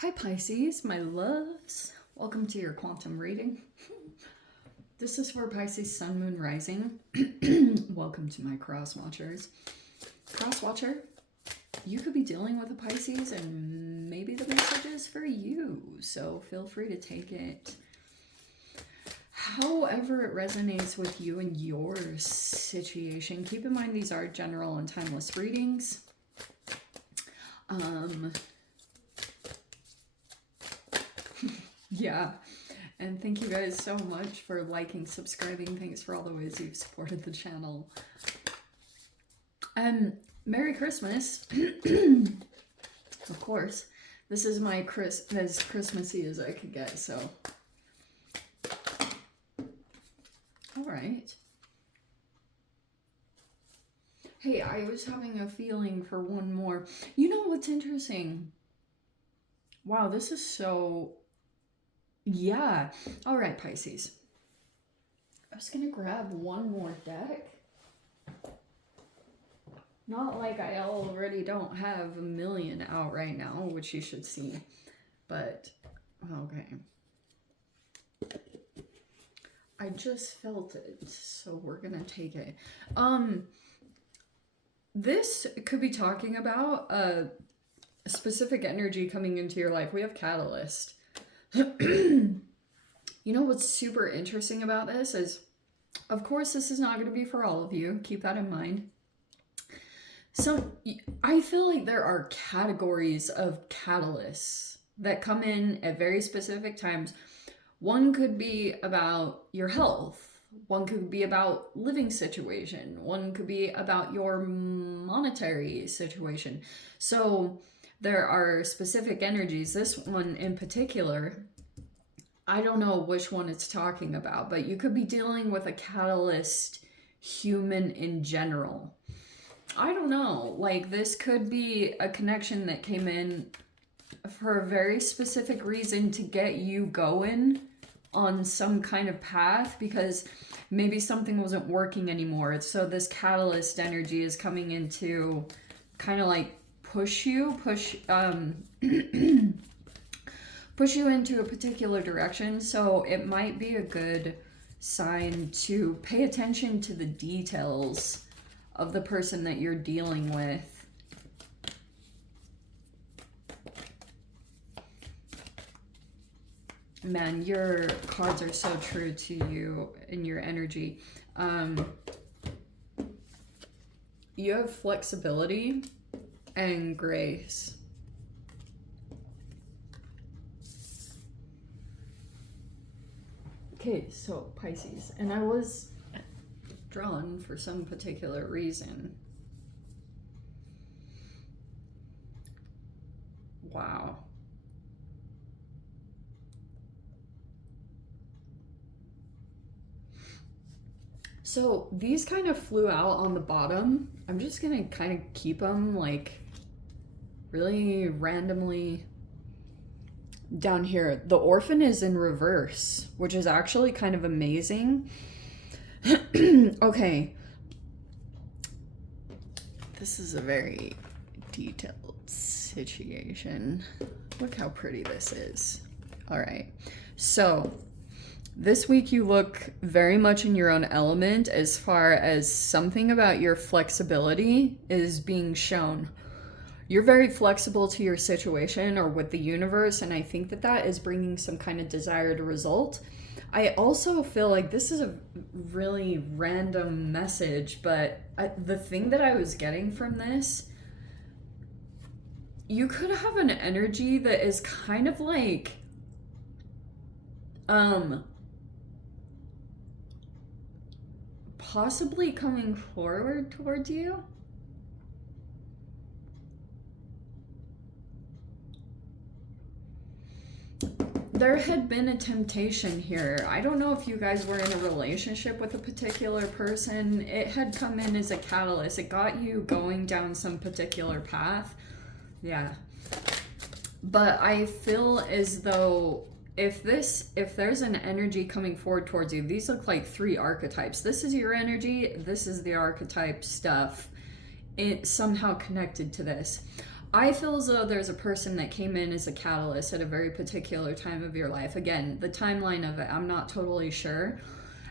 Hi Pisces, my loves. Welcome to your quantum reading. This is for Pisces Sun, Moon, Rising. Welcome to my cross watchers. Cross watcher, you could be dealing with a Pisces and maybe the message is for you. So feel free to take it however it resonates with you and your situation. Keep in mind these are general and timeless readings. Yeah, and thank you guys so much for liking, subscribing. Thanks for all the ways you've supported the channel. Merry Christmas. Of course, this is my as Christmassy as I could get, so. All right. Hey, I was having a feeling for one more. You know what's interesting? Wow, this is so... Yeah. All right, Pisces. I was going to grab one more deck. Not like I already don't have a million out right now, which you should see. But, okay. I just felt it, so we're going to take it. This could be talking about a specific energy coming into your life. We have Catalyst. You know what's super interesting about this is, of course, this is not going to be for all of you. Keep that in mind. So I feel like there are categories of catalysts that come in at very specific times. One could be about your health. One could be about living situation. One could be about your monetary situation. So there are specific energies. This one in particular, I don't know which one it's talking about, but you could be dealing with a catalyst human in general. I don't know. Like, this could be a connection that came in for a very specific reason to get you going on some kind of path, because maybe something wasn't working anymore. So this catalyst energy is coming in to kind of like push you into a particular direction. So it might be a good sign to pay attention to the details of the person that you're dealing with. Man, your cards are so true to you and your energy. You have flexibility and grace. Okay, so Pisces, and I was drawn for some particular reason. Wow. So these kind of flew out on the bottom. I'm just gonna kind of keep them like really randomly down here. The Orphan is in reverse, which is actually kind of amazing. Okay. This is a very detailed situation. Look how pretty this is. All right. So this week you look very much in your own element as far as something about your flexibility is being shown. You're very flexible to your situation or with the universe, and I think that that is bringing some kind of desired result. I also feel like this is a really random message, but the thing that I was getting from this, you could have an energy that is kind of like, possibly coming forward towards you. There had been a temptation here. I don't know if you guys were in a relationship with a particular person. It had come in as a catalyst. It got you going down some particular path. Yeah. But I feel as though if there's an energy coming forward towards you, these look like three archetypes. This is your energy. This is the archetype stuff. It's somehow connected to this. I feel as though there's a person that came in as a catalyst at a very particular time of your life. Again, the timeline of it, I'm not totally sure.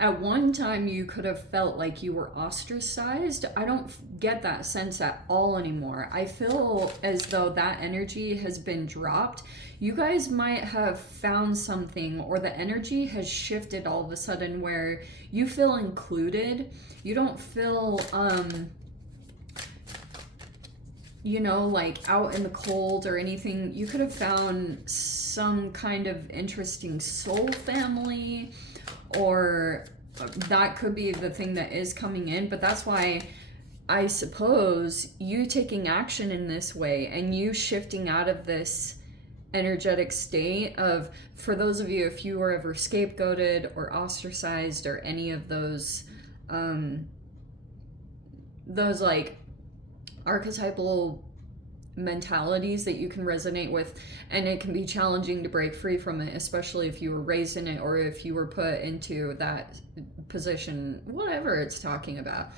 At one time, you could have felt like you were ostracized. I don't get that sense at all anymore. I feel as though that energy has been dropped. You guys might have found something, or the energy has shifted all of a sudden where you feel included. You don't feel, you know, like out in the cold or anything. You could have found some kind of interesting soul family, or that could be the thing that is coming in. But that's why I suppose you taking action in this way and you shifting out of this energetic state of, for those of you, if you were ever scapegoated or ostracized or any of those like archetypal mentalities that you can resonate with, and it can be challenging to break free from it, especially if you were raised in it or if you were put into that position, whatever it's talking about.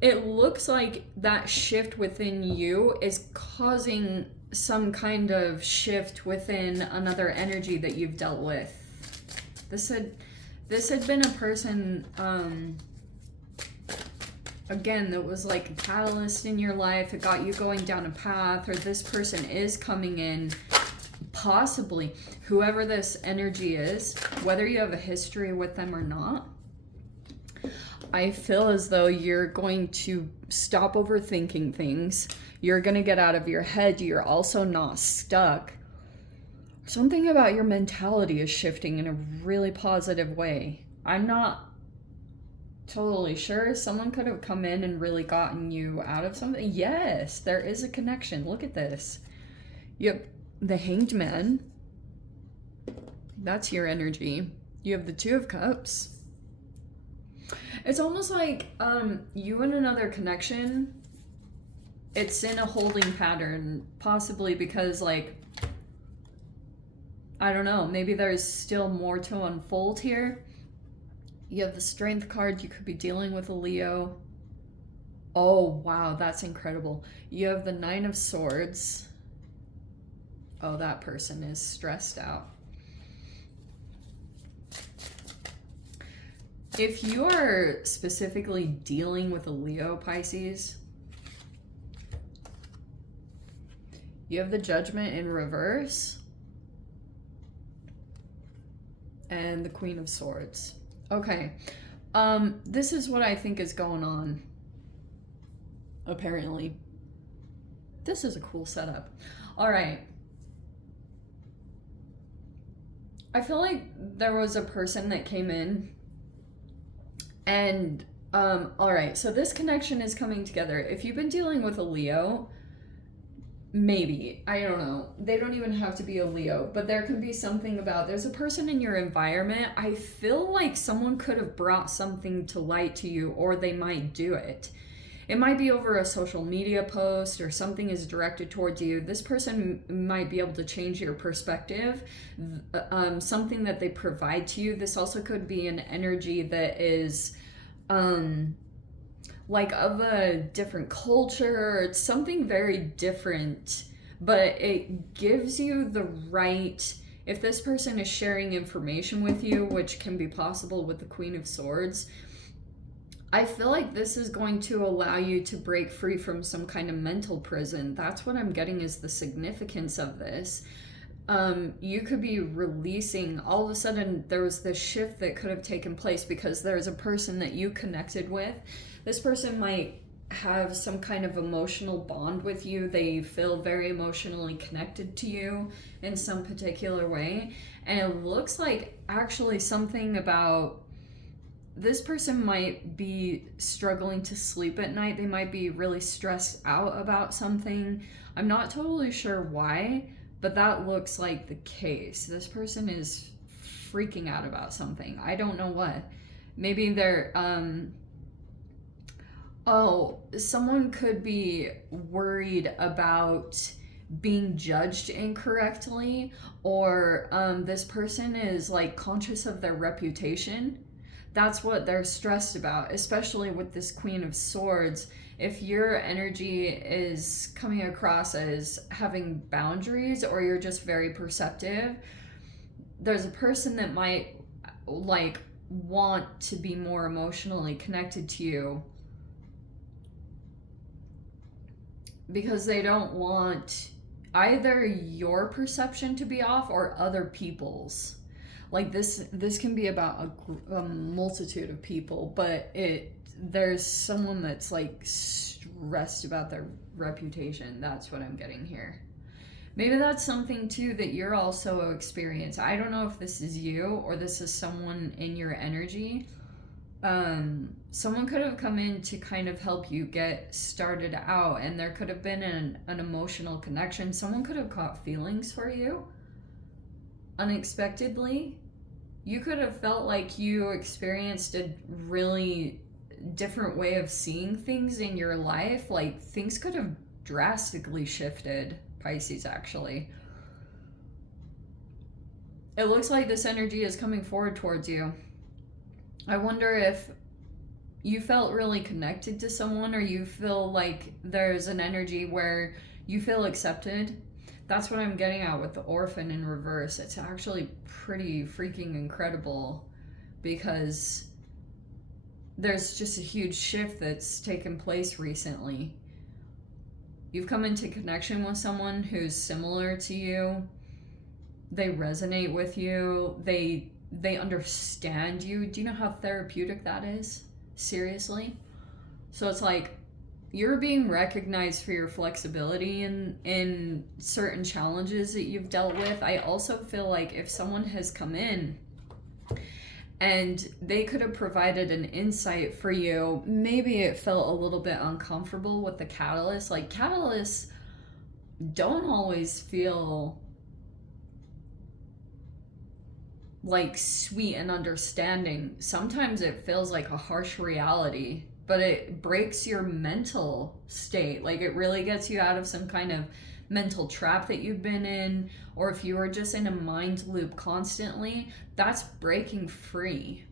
It looks like that shift within you is causing some kind of shift within another energy that you've dealt with. This had been a person, again, that was like a catalyst in your life. It got you going down a path, or this person is coming in, possibly, whoever this energy is, whether you have a history with them or not. I feel as though you're going to stop overthinking things. You're going to get out of your head. You're also not stuck. Something about your mentality is shifting in a really positive way. I'm not totally sure. Someone could have come in and really gotten you out of something. Yes, there is a connection. Look at this. Yep, the Hanged Man. That's your energy. You have the Two of Cups. It's almost like you and another connection, it's in a holding pattern, possibly because, like, I don't know, maybe there's still more to unfold here. You have the Strength card. You could be dealing with a Leo. Oh, wow, that's incredible. You have the Nine of Swords. Oh, that person is stressed out. If you are specifically dealing with a Leo, Pisces, you have the Judgment in reverse and the Queen of Swords. Okay, this is what I think is going on, apparently. This is a cool setup. All right. I feel like there was a person that came in and, all right, so this connection is coming together. If you've been dealing with a Leo, maybe, I don't know. They don't even have to be a Leo, but there could be something about, there's a person in your environment. I feel like someone could have brought something to light to you, or they might do it. It might be over a social media post, or something is directed towards you. This person might be able to change your perspective, something that they provide to you. This also could be an energy that is like of a different culture. It's something very different, but it gives you the right, if this person is sharing information with you, which can be possible with the Queen of Swords, I feel like this is going to allow you to break free from some kind of mental prison. That's what I'm getting is the significance of this. You could be releasing, all of a sudden there was this shift that could have taken place because there's a person that you connected with. This person might have some kind of emotional bond with you. They feel very emotionally connected to you in some particular way. And it looks like actually something about this person might be struggling to sleep at night. They might be really stressed out about something. I'm not totally sure why, but that looks like the case. This person is freaking out about something. I don't know what. Maybe they're, someone could be worried about being judged incorrectly, or this person is like conscious of their reputation. That's what they're stressed about, especially with this Queen of Swords. If your energy is coming across as having boundaries, or you're just very perceptive, there's a person that might like want to be more emotionally connected to you because they don't want either your perception to be off or other people's. Like this can be about a multitude of people, but there's someone that's like stressed about their reputation. That's what I'm getting here. Maybe that's something too that you're also experiencing. I don't know if this is you or this is someone in your energy. Someone could have come in to kind of help you get started out, and there could have been an emotional connection. Someone could have caught feelings for you unexpectedly. You could have felt like you experienced a really different way of seeing things in your life. Like things could have drastically shifted, Pisces, actually. It looks like this energy is coming forward towards you. I wonder if you felt really connected to someone, or you feel like there's an energy where you feel accepted. That's what I'm getting at with the Orphan in reverse. It's actually pretty freaking incredible because there's just a huge shift that's taken place recently. You've come into connection with someone who's similar to you. They resonate with you. They understand you. Do you know how therapeutic that is? Seriously? So it's like you're being recognized for your flexibility in certain challenges that you've dealt with. I also feel like if someone has come in and they could have provided an insight for you, maybe it felt a little bit uncomfortable with the catalyst. Like catalysts don't always feel like sweet and understanding. Sometimes it feels like a harsh reality, but it breaks your mental state. Like it really gets you out of some kind of mental trap that you've been in, or if you are just in a mind loop constantly, that's breaking free.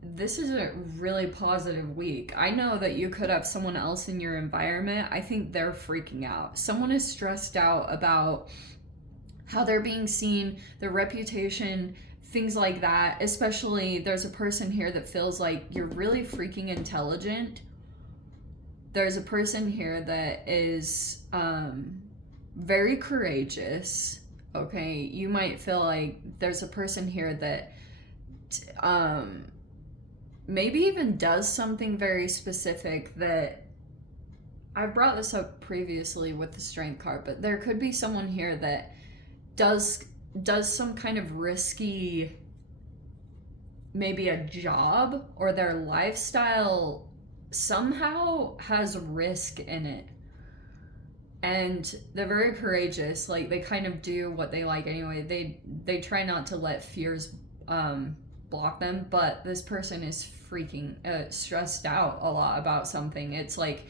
This is a really positive week. I know that you could have someone else in your environment. I think they're freaking out. Someone is stressed out about how they're being seen, their reputation, things like that. Especially there's a person here that feels like you're really freaking intelligent. There's a person here that is very courageous. Okay, you might feel like there's a person here that maybe even does something very specific that I brought this up previously with the Strength card, but there could be someone here that does some kind of risky, maybe a job, or their lifestyle somehow has risk in it. And they're very courageous. Like they kind of do what they like anyway. They try not to let fears block them, but this person is freaking stressed out a lot about something. It's like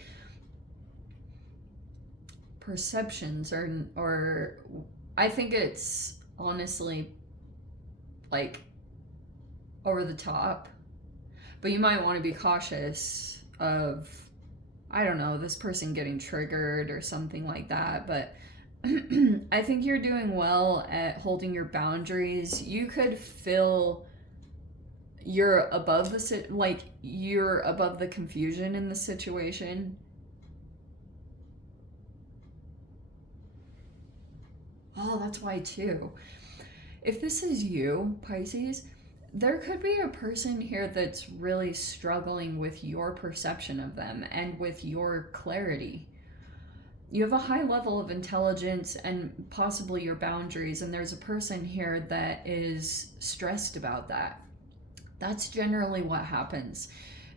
perceptions or I think it's honestly like over the top, but you might want to be cautious of, I don't know, this person getting triggered or something like that. But I think you're doing well at holding your boundaries. You could feel you're above you're above the confusion in the situation. Oh, that's why too. If this is you, Pisces, there could be a person here that's really struggling with your perception of them and with your clarity. You have a high level of intelligence and possibly your boundaries, and there's a person here that is stressed about that. That's generally what happens,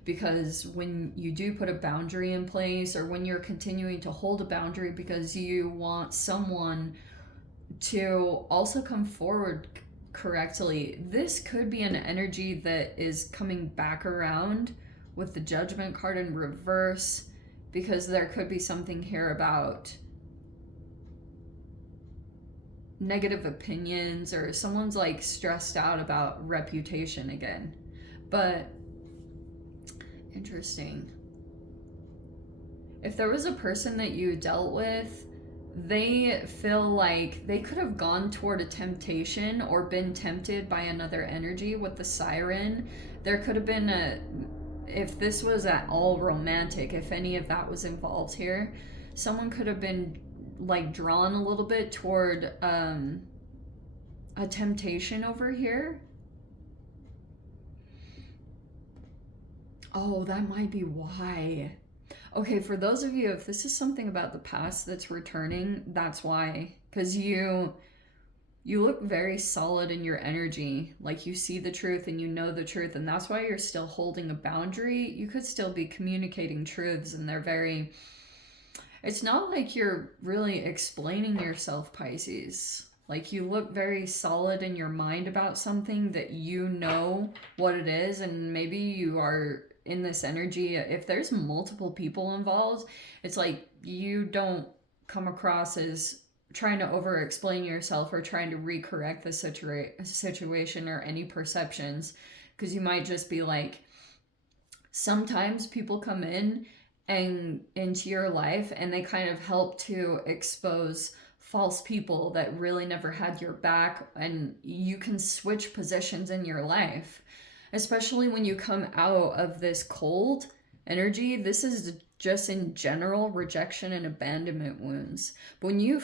because when you do put a boundary in place, or when you're continuing to hold a boundary because you want someone to also come forward correctly, this could be an energy that is coming back around with the Judgment card in reverse, because there could be something here about negative opinions, or someone's like stressed out about reputation again. But Interesting. If there was a person that you dealt with, they feel like they could have gone toward a temptation or been tempted by another energy with the siren. There could have been if this was at all romantic, if any of that was involved here, someone could have been like drawn a little bit toward a temptation over here. Oh, that might be why. Okay, for those of you, if this is something about the past that's returning, that's why. Because you look very solid in your energy. Like you see the truth and you know the truth, and that's why you're still holding a boundary. You could still be communicating truths, and they're very... It's not like you're really explaining yourself, Pisces. Like you look very solid in your mind about something that you know what it is, and maybe you are in this energy. If there's multiple people involved, it's like you don't come across as trying to over explain yourself or trying to recorrect the situation or any perceptions, because you might just be like, sometimes people come in and into your life and they kind of help to expose false people that really never had your back, and you can switch positions in your life, especially when you come out of this cold energy. This is just in general rejection and abandonment wounds. But when you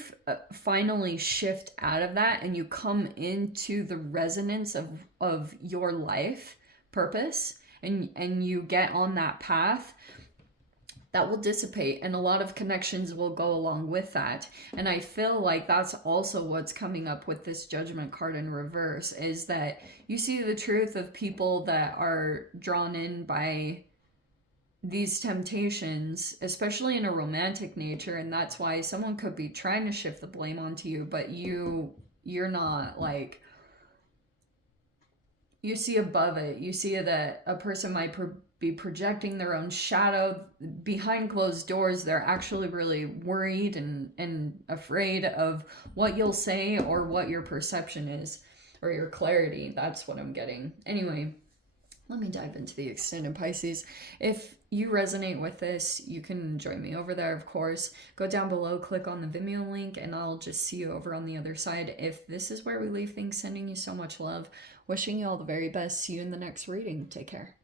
finally shift out of that and you come into the resonance of your life purpose, and you get on that path, that will dissipate, and a lot of connections will go along with that. And I feel like that's also what's coming up with this Judgment card in reverse, is that you see the truth of people that are drawn in by these temptations, especially in a romantic nature, and that's why someone could be trying to shift the blame onto you, but you're not. Like, you see above it. You see that a person might be projecting their own shadow behind closed doors. They're actually really worried and afraid of what you'll say or what your perception is, or your clarity. That's what I'm getting. Anyway, let me dive into the extended Pisces. If you resonate with this, you can join me over there, of course. Go down below, click on the Vimeo link, and I'll just see you over on the other side. If this is where we leave things, sending you so much love. Wishing you all the very best. See you in the next reading. Take care.